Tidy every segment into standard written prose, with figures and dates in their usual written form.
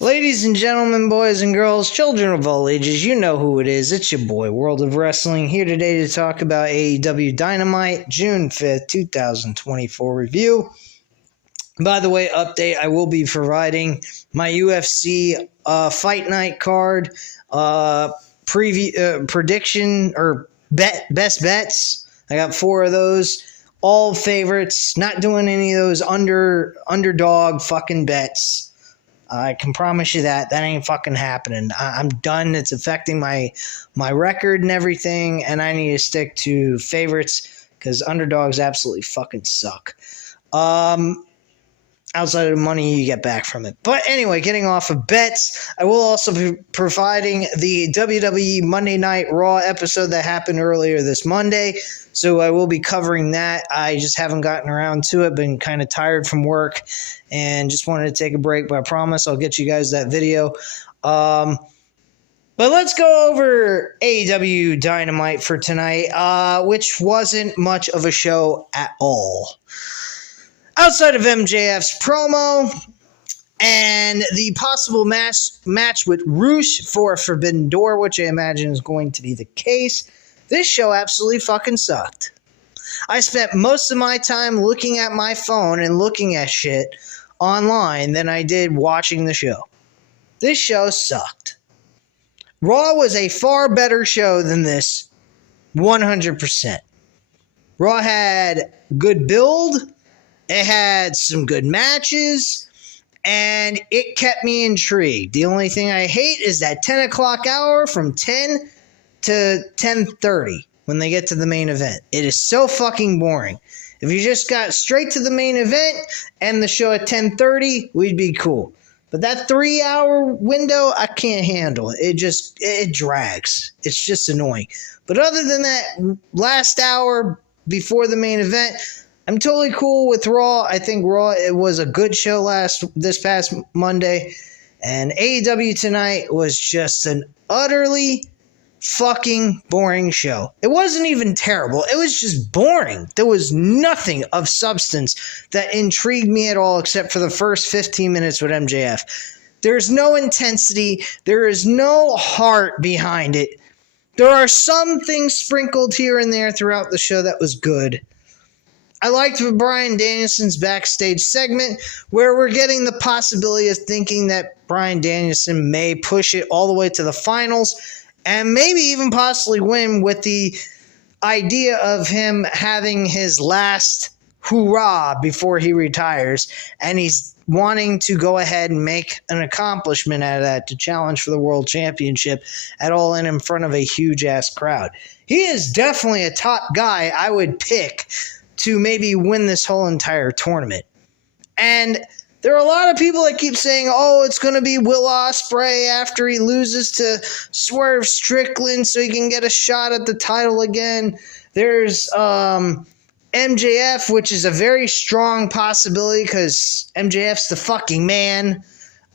Ladies and gentlemen, boys and girls, children of all ages, you know who it is. It's your boy, World of Wrestling, here today to talk about AEW Dynamite, June 5th, 2024 review. By the way, update, I will be providing my UFC Fight Night card, prediction, or best bets. I got 4 of those, all favorites, not doing any of those underdog fucking bets. I can promise you that ain't fucking happening. I'm done. It's affecting my record and everything, and I need to stick to favorites because underdogs absolutely fucking suck. Outside of the money you get back from it. But anyway, getting off of bets, I will also be providing the WWE Monday Night Raw episode that happened earlier this Monday. So I will be covering that. I just haven't gotten around to it. Been kind of tired from work and just wanted to take a break. But I promise I'll get you guys that video. But let's go over AEW Dynamite for tonight, which wasn't much of a show at all. Outside of MJF's promo and the possible match with Rush for Forbidden Door, which I imagine is going to be the case, this show absolutely fucking sucked. I spent most of my time looking at my phone and looking at shit online than I did watching the show. This show sucked. Raw was a far better show than this, 100%. Raw had good build. It had some good matches, and it kept me intrigued. The only thing I hate is that 10 o'clock hour from 10 to 10:30 when they get to the main event. It is so fucking boring. If you just got straight to the main event and the show at 10:30, we'd be cool. But that 3-hour window, I can't handle it. It drags. It's just annoying. But other than that last hour before the main event, I'm totally cool with Raw. I think Raw, it was a good show this past Monday. And AEW tonight was just an utterly fucking boring show. It wasn't even terrible. It was just boring. There was nothing of substance that intrigued me at all except for the first 15 minutes with MJF. There's no intensity. There is no heart behind it. There are some things sprinkled here and there throughout the show that was good. I liked Bryan Danielson's backstage segment where we're getting the possibility of thinking that Bryan Danielson may push it all the way to the finals and maybe even possibly win, with the idea of him having his last hoorah before he retires, and he's wanting to go ahead and make an accomplishment out of that to challenge for the World Championship at All In front of a huge-ass crowd. He is definitely a top guy I would pick to maybe win this whole entire tournament. And there are a lot of people that keep saying, oh, it's going to be Will Ospreay after he loses to Swerve Strickland so he can get a shot at the title again. There's MJF, which is a very strong possibility because MJF's the fucking man.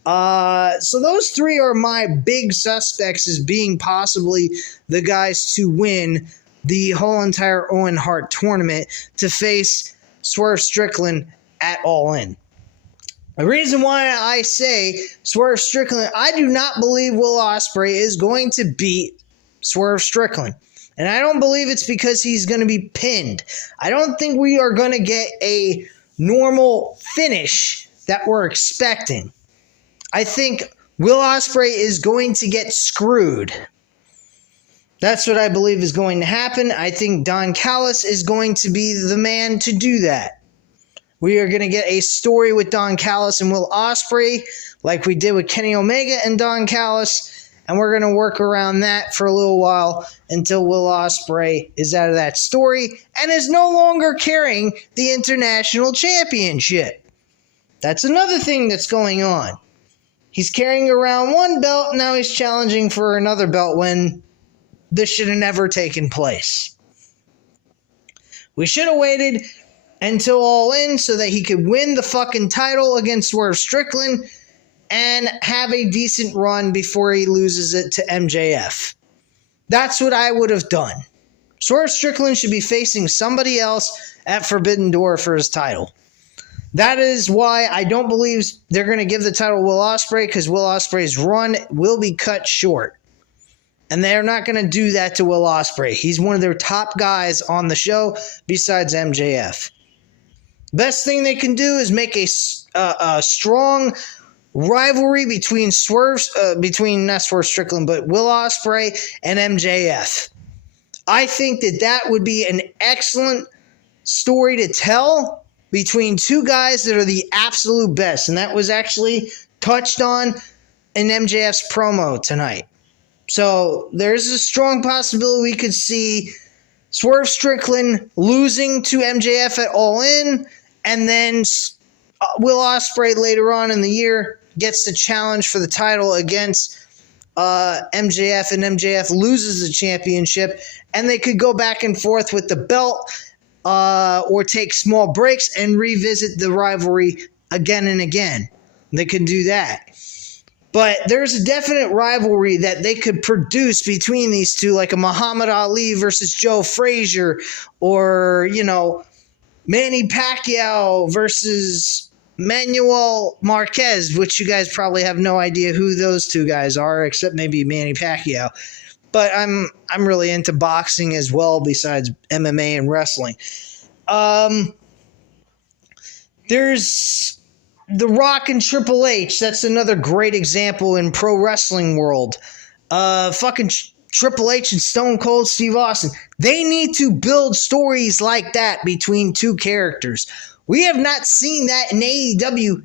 So those 3 are my big suspects as being possibly the guys to win the whole entire Owen Hart tournament to face Swerve Strickland at All In. The reason why I say Swerve Strickland, I do not believe Will Ospreay is going to beat Swerve Strickland. And I don't believe it's because he's going to be pinned. I don't think we are going to get a normal finish that we're expecting. I think Will Ospreay is going to get screwed. That's what I believe is going to happen. I think Don Callis is going to be the man to do that. We are going to get a story with Don Callis and Will Ospreay like we did with Kenny Omega and Don Callis, and we're going to work around that for a little while until Will Ospreay is out of that story and is no longer carrying the International Championship. That's another thing that's going on. He's carrying around one belt, now he's challenging for another belt when this should have never taken place. We should have waited until All In so that he could win the fucking title against Swerve Strickland and have a decent run before he loses it to MJF. That's what I would have done. Swerve Strickland should be facing somebody else at Forbidden Door for his title. That is why I don't believe they're going to give the title to Will Ospreay, because Will Ospreay's run will be cut short. And they're not going to do that to Will Ospreay. He's one of their top guys on the show besides MJF. Best thing they can do is make a strong rivalry between not Swerve Strickland, but Will Ospreay and MJF. I think that would be an excellent story to tell between two guys that are the absolute best. And that was actually touched on in MJF's promo tonight. So there's a strong possibility we could see Swerve Strickland losing to MJF at All In, and then Will Ospreay later on in the year gets the challenge for the title against MJF, and MJF loses the championship, and they could go back and forth with the belt or take small breaks and revisit the rivalry again and again. They can do that. But there's a definite rivalry that they could produce between these two, like a Muhammad Ali versus Joe Frazier, or, Manny Pacquiao versus Manuel Marquez, which you guys probably have no idea who those two guys are, except maybe Manny Pacquiao. But I'm really into boxing as well, besides MMA and wrestling. There's The Rock and Triple H. That's another great example in pro wrestling world. Fucking Triple H and Stone Cold Steve Austin. They need to build stories like that between two characters. We have not seen that in AEW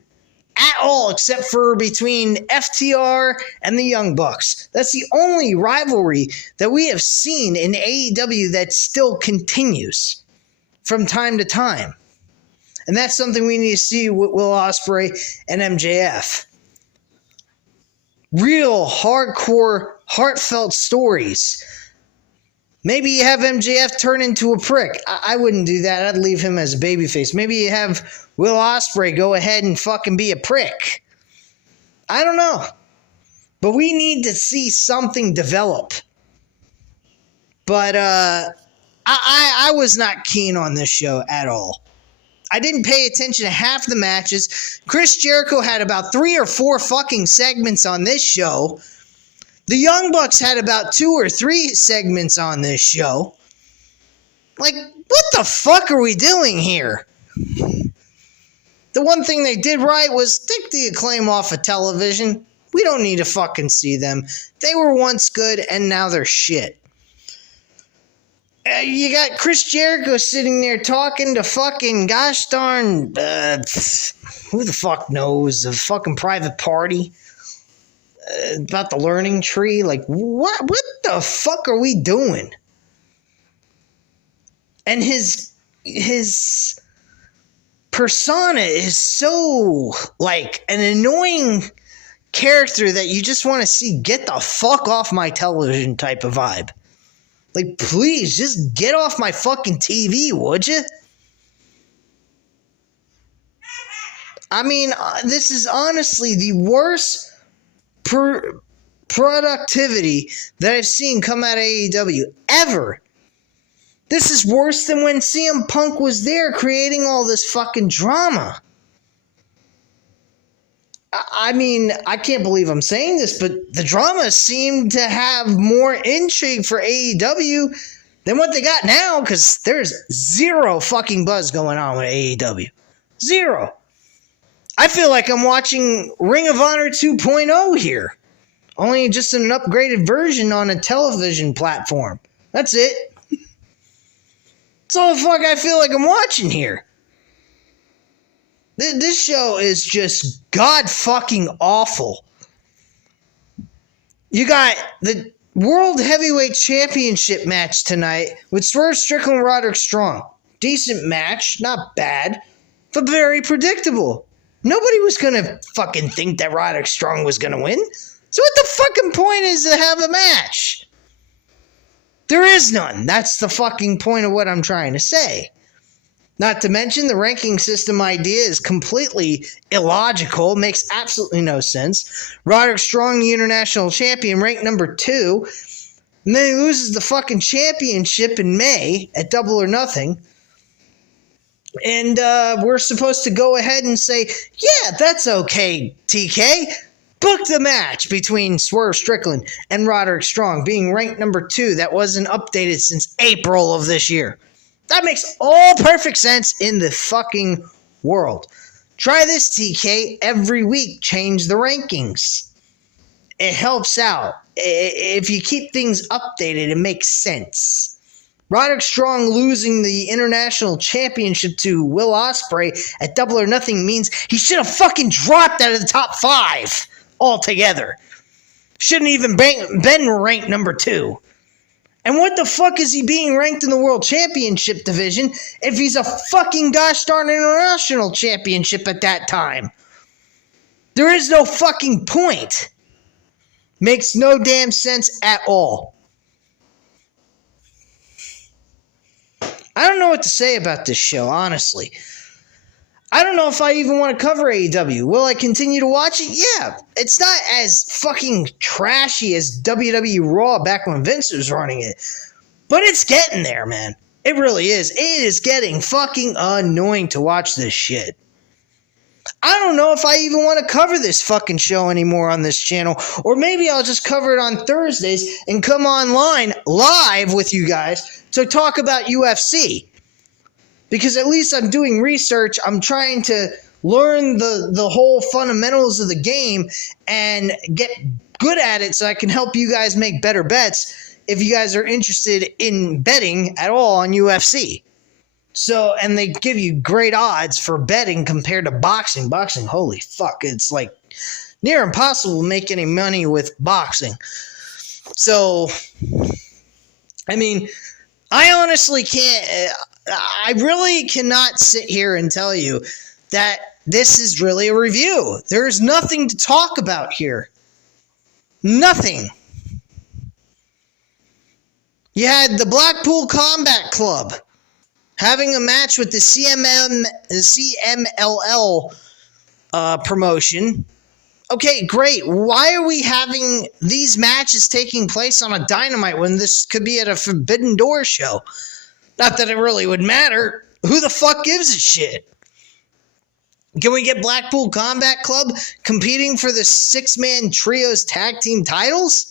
at all, except for between FTR and the Young Bucks. That's the only rivalry that we have seen in AEW that still continues from time to time. And that's something we need to see with Will Ospreay and MJF. Real, hardcore, heartfelt stories. Maybe you have MJF turn into a prick. I wouldn't do that. I'd leave him as a babyface. Maybe you have Will Ospreay go ahead and fucking be a prick. I don't know. But we need to see something develop. But I was not keen on this show at all. I didn't pay attention to half the matches. Chris Jericho had about 3 or 4 fucking segments on this show. The Young Bucks had about 2 or 3 segments on this show. Like, what the fuck are we doing here? The one thing they did right was take the Acclaim off of television. We don't need to fucking see them. They were once good and now they're shit. You got Chris Jericho sitting there talking to fucking gosh darn, who the fuck knows, a fucking private party about the learning tree. Like, what the fuck are we doing? And his persona is so, like, an annoying character that you just want to see get the fuck off my television type of vibe. Like, please, just get off my fucking TV, would you? I mean, this is honestly the worst productivity that I've seen come out of AEW ever. This is worse than when CM Punk was there creating all this fucking drama. I mean, I can't believe I'm saying this, but the drama seemed to have more intrigue for AEW than what they got now, because there's zero fucking buzz going on with AEW. Zero. I feel like I'm watching Ring of Honor 2.0 here. Only just an upgraded version on a television platform. That's it. That's all the fuck I feel like I'm watching here. This show is just god fucking awful. You got the World Heavyweight Championship match tonight with Swerve Strickland and Roderick Strong. Decent match, not bad, but very predictable. Nobody was gonna fucking think that Roderick Strong was gonna win. So what the fucking point is to have a match? There is none. That's the fucking point of what I'm trying to say. Not to mention, the ranking system idea is completely illogical, makes absolutely no sense. Roderick Strong, the international champion, ranked number 2, and then he loses the fucking championship in May at Double or Nothing. And we're supposed to go ahead and say, yeah, that's okay, TK. Book the match between Swerve Strickland and Roderick Strong, being ranked number 2. That wasn't updated since April of this year. That makes all perfect sense in the fucking world. Try this, TK. Every week, change the rankings. It helps out. If you keep things updated, it makes sense. Roderick Strong losing the international championship to Will Ospreay at Double or Nothing means he should have fucking dropped out of the top 5 altogether. Shouldn't even been ranked number 2. And what the fuck is he being ranked in the World Championship division if he's a fucking gosh darn international championship at that time? There is no fucking point. Makes no damn sense at all. I don't know what to say about this show, honestly. I don't know if I even want to cover AEW. Will I continue to watch it? Yeah. It's not as fucking trashy as WWE Raw back when Vince was running it. But it's getting there, man. It really is. It is getting fucking annoying to watch this shit. I don't know if I even want to cover this fucking show anymore on this channel. Or maybe I'll just cover it on Thursdays and come online live with you guys to talk about UFC. Because at least I'm doing research. I'm trying to learn the whole fundamentals of the game and get good at it so I can help you guys make better bets if you guys are interested in betting at all on UFC. So, and they give you great odds for betting compared to boxing. Boxing, holy fuck, it's like near impossible to make any money with boxing. So, I mean, I honestly can't, I really cannot sit here and tell you that this is really a review. There's nothing to talk about here. Nothing. You had the Blackpool Combat Club having a match with the CMLL promotion. Okay, great. Why are we having these matches taking place on a Dynamite when this could be at a Forbidden Door show? Not that it really would matter. Who the fuck gives a shit? Can we get Blackpool Combat Club competing for the 6-man trios tag team titles?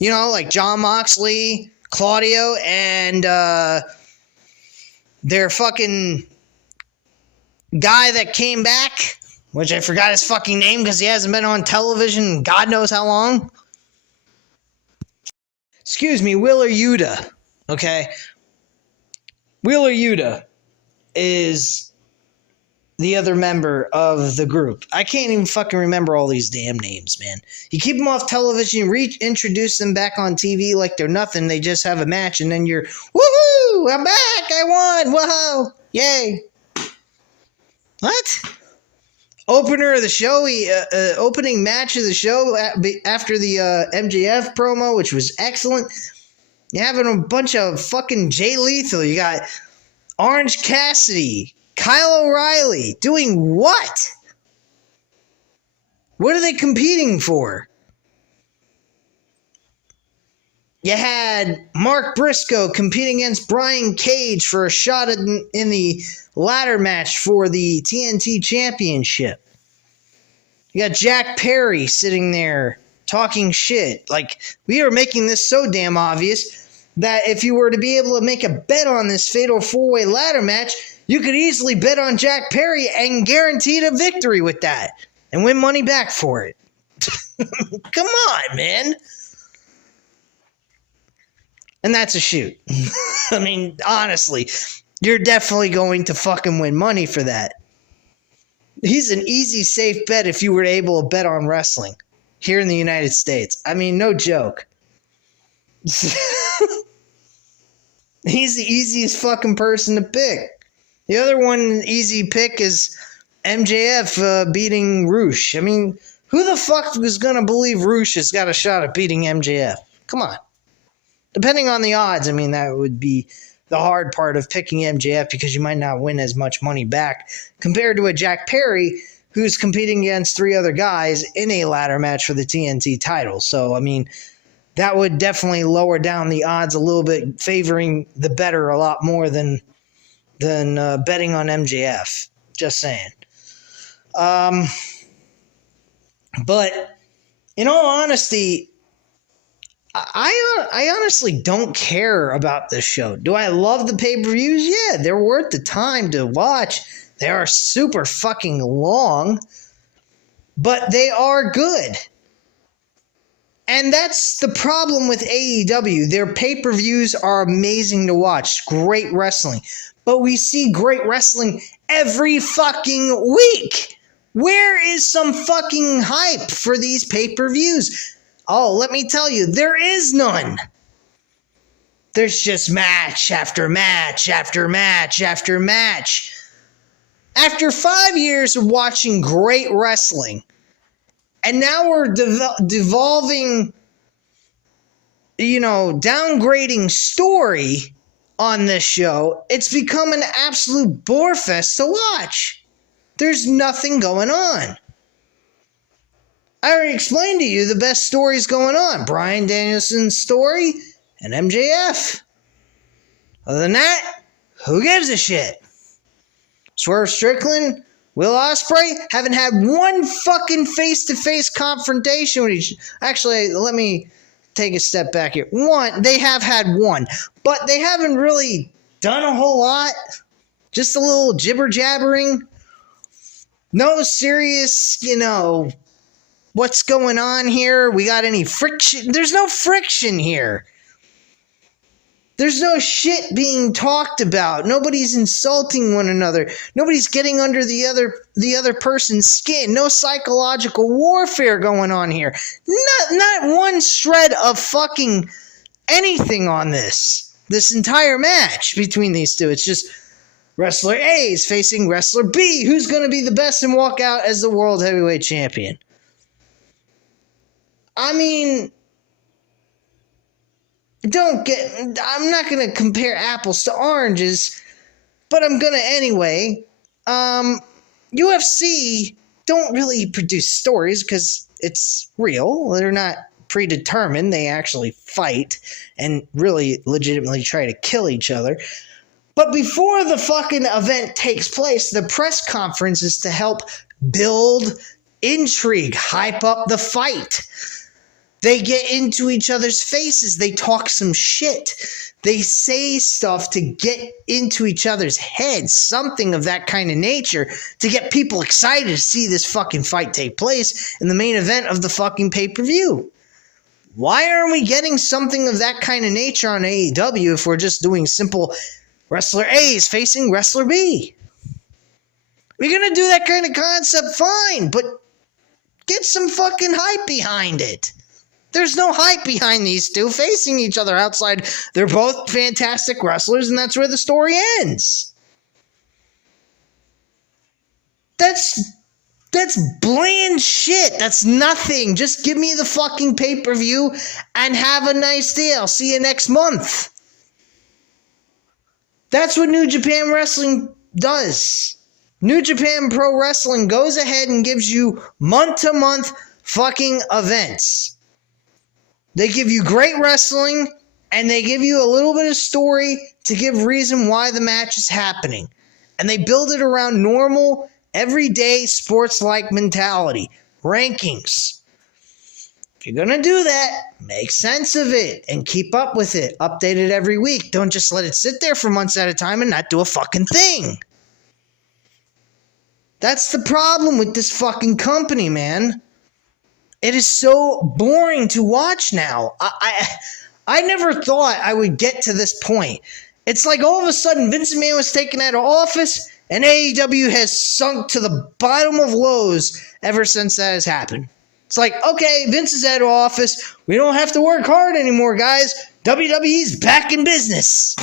You know, like John Moxley, Claudio, and their fucking guy that came back, which I forgot his fucking name because he hasn't been on television God knows how long. Excuse me, Wheeler Yuta. Okay? Wheeler Yuta is the other member of the group. I can't even fucking remember all these damn names, man. You keep them off television, reintroduce them back on TV like they're nothing. They just have a match, and then you're, woohoo, I'm back, I won, whoa, yay. What? Opener of the show, opening match of the show after the MJF promo, which was excellent. You're having a bunch of fucking Jay Lethal. You got Orange Cassidy, Kyle O'Reilly, doing what? What are they competing for? You had Mark Briscoe competing against Brian Cage for a shot in the ladder match for the TNT Championship. You got Jack Perry sitting there talking shit. Like, we are making this so damn obvious that if you were to be able to make a bet on this fatal 4-way ladder match, you could easily bet on Jack Perry and guaranteed a victory with that and win money back for it. Come on, man. And that's a shoot. I mean, honestly, you're definitely going to fucking win money for that. He's an easy, safe bet if you were able to bet on wrestling here in the United States. I mean, no joke. He's the easiest fucking person to pick. The other one easy pick is MJF beating Roosh. I mean, who the fuck is going to believe Roosh has got a shot at beating MJF? Come on. Depending on the odds, I mean, that would be the hard part of picking MJF because you might not win as much money back compared to a Jack Perry who's competing against 3 other guys in a ladder match for the TNT title. So, I mean, that would definitely lower down the odds a little bit, favoring the better a lot more than than betting on MJF. Just saying. But in all honesty, I honestly don't care about this show. Do I love the pay-per-views? Yeah, they're worth the time to watch. They are super fucking long, but they are good. And that's the problem with AEW. Their pay-per-views are amazing to watch. Great wrestling. But we see great wrestling every fucking week. Where is some fucking hype for these pay-per-views? Oh, let me tell you, there is none. There's just match after match after match after match. After 5 years of watching great wrestling, and now we're devolving, downgrading story on this show, it's become an absolute bore fest to watch. There's nothing going on. I already explained to you the best stories going on. Bryan Danielson's story and MJF. Other than that, who gives a shit? Swerve Strickland, Will Ospreay haven't had one fucking face-to-face confrontation with each. Actually, let me take a step back here. They have had one, but they haven't really done a whole lot. Just a little jibber-jabbering. No serious, what's going on here? We got any friction? There's no friction here. There's no shit being talked about. Nobody's insulting one another. Nobody's getting under the other person's skin. No psychological warfare going on here. Not one shred of fucking anything on this entire match between these two. It's just Wrestler A is facing Wrestler B, who's going to be the best and walk out as the World Heavyweight Champion. I mean, I'm not going to compare apples to oranges, but I'm going to anyway. UFC don't really produce stories because it's real. They're not predetermined. They actually fight and really legitimately try to kill each other. But before the fucking event takes place, the press conference is to help build intrigue, hype up the fight. They get into each other's faces. They talk some shit. They say stuff to get into each other's heads, something of that kind of nature, to get people excited to see this fucking fight take place in the main event of the fucking pay-per-view. Why aren't we getting something of that kind of nature on AEW if we're just doing simple Wrestler A is facing Wrestler B? We're going to do that kind of concept, fine, but get some fucking hype behind it. There's no hype behind these two facing each other outside. They're both fantastic wrestlers, and that's where the story ends. That's bland shit. That's nothing. Just give me the fucking pay-per-view and have a nice day. I'll see you next month. That's what New Japan Wrestling does. New Japan Pro Wrestling goes ahead and gives you month-to-month fucking events. They give you great wrestling, and they give you a little bit of story to give reason why the match is happening. And they build it around normal, everyday, sports-like mentality. Rankings. If you're going to do that, make sense of it and keep up with it. Update it every week. Don't just let it sit there for months at a time and not do a fucking thing. That's the problem with this fucking company, man. It is so boring to watch now. I never thought I would get to this point. It's like all of a sudden Vince McMahon was taken out of office and AEW has sunk to the bottom of lows ever since that has happened. It's like, okay, Vince is out of office. We don't have to work hard anymore, guys. WWE's back in business.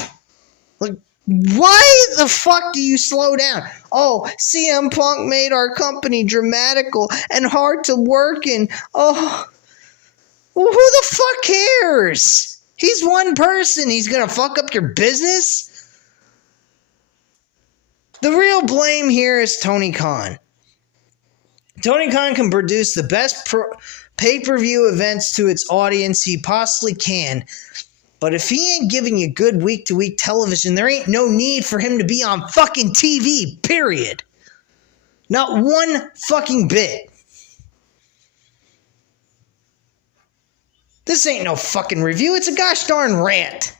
Like, why the fuck do you slow down? Oh, CM Punk made our company dramatical and hard to work in. Oh, well, who the fuck cares? He's one person. He's going to fuck up your business? The real blame here is Tony Khan. Tony Khan can produce the best pay-per-view events to its audience he possibly can, But if he ain't giving you good week-to-week television, there ain't no need for him to be on fucking TV, period. Not one fucking bit. This ain't no fucking review. It's a gosh darn rant.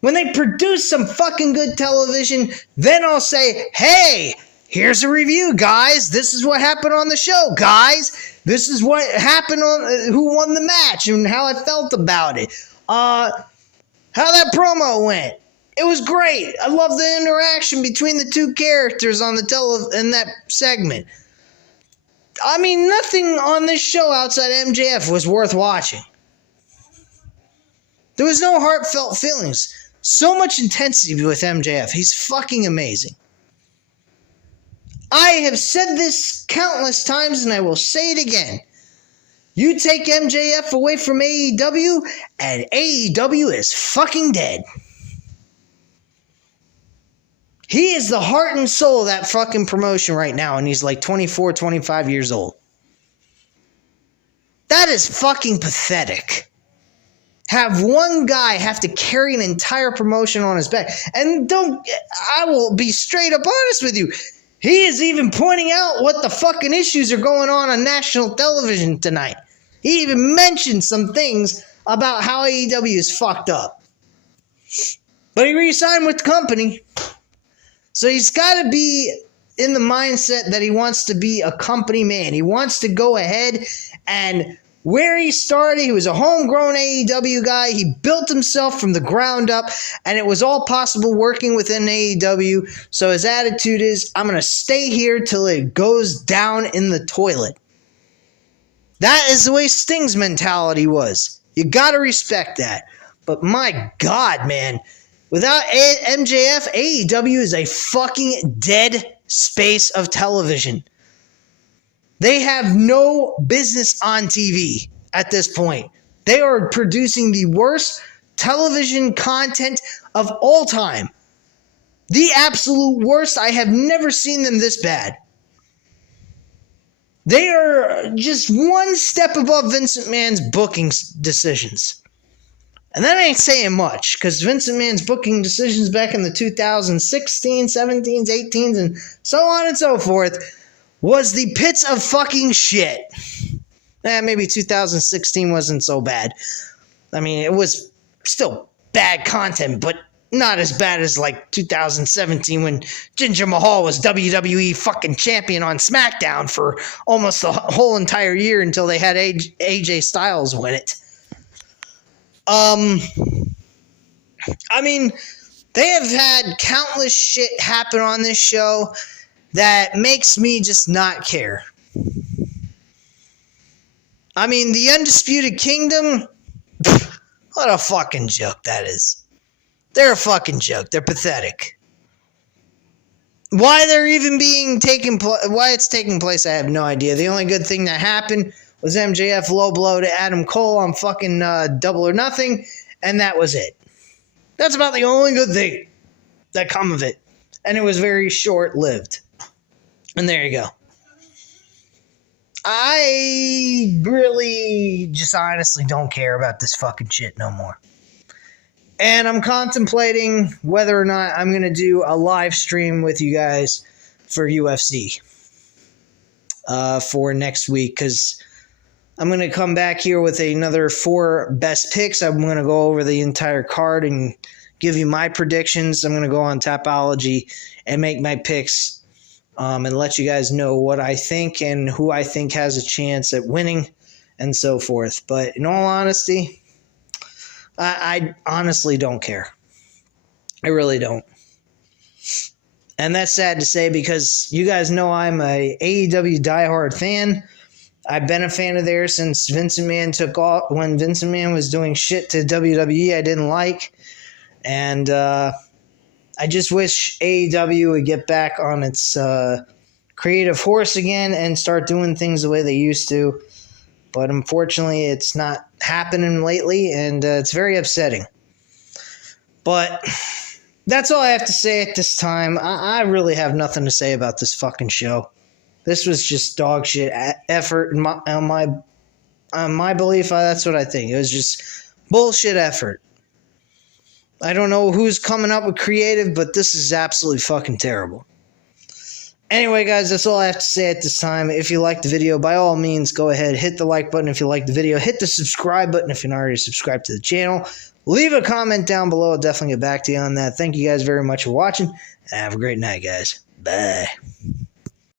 When they produce some fucking good television, then I'll say, hey, here's a review, guys. This is what happened on the show, guys. This is what happened on who won the match and how I felt about it. How that promo went. It was great. I love the interaction between the two characters on the in that segment. I mean, nothing on this show outside MJF was worth watching. There was no heartfelt feelings. So much intensity with MJF. He's fucking amazing. I have said this countless times and I will say it again. You take MJF away from AEW and AEW is fucking dead. He is the heart and soul of that fucking promotion right now, and he's like 24, 25 years old. That is fucking pathetic. Have one guy have to carry an entire promotion on his back. And I will be straight up honest with you. He is even pointing out what the fucking issues are going on national television tonight. He even mentioned some things about how AEW is fucked up. But he re-signed with the company. So he's got to be in the mindset that he wants to be a company man. He wants to go ahead and where he started, he was a homegrown AEW guy. He built himself from the ground up, and it was all possible working within AEW. So his attitude is, I'm going to stay here till it goes down in the toilet. That is the way Sting's mentality was. You got to respect that. But my God, man. Without MJF, AEW is a fucking dead space of television. They have no business on TV at this point. They are producing the worst television content of all time. The absolute worst. I have never seen them this bad. They are just one step above Vincent Mann's booking decisions. And that ain't saying much, because Vincent Mann's booking decisions back in the 2016, 17s, 18s, and so on and so forth was the pits of fucking shit. Maybe 2016 wasn't so bad. I mean, it was still bad content, but not as bad as like 2017 when Jinder Mahal was WWE fucking champion on SmackDown for almost the whole entire year until they had AJ Styles win it. I mean, they have had countless shit happen on this show that makes me just not care. I mean, the Undisputed Kingdom, what a fucking joke that is. They're a fucking joke. They're pathetic. Why they're even why it's taking place, I have no idea. The only good thing that happened was MJF low blow to Adam Cole on fucking Double or Nothing, and that was it. That's about the only good thing that come of it. And it was very short-lived. And there you go. I really just honestly don't care about this fucking shit no more. And I'm contemplating whether or not I'm going to do a live stream with you guys for UFC for next week, because I'm going to come back here with another 4 best picks. I'm going to go over the entire card and give you my predictions. I'm going to go on Tapology and make my picks and let you guys know what I think and who I think has a chance at winning and so forth. But in all honesty, I honestly don't care. I really don't. And that's sad to say, because you guys know I'm a AEW diehard fan. I've been a fan of theirs since Vincent Mann took off. When Vincent Mann was doing shit to WWE I didn't like. And I just wish AEW would get back on its creative horse again and start doing things the way they used to. But unfortunately, it's not happening lately, and it's very upsetting. But that's all I have to say at this time. I really have nothing to say about this fucking show. This was just dog shit effort on my belief. That's what I think. It was just Bullshit effort. I don't know who's coming up with creative, but this is absolutely fucking terrible. Anyway, guys, that's all I have to say at this time. If you liked the video, by all means, go ahead, hit the like button if you liked the video. Hit the subscribe button if you're not already subscribed to the channel. Leave a comment down below. I'll definitely get back to you on that. Thank you guys very much for watching, and have a great night, guys. Bye.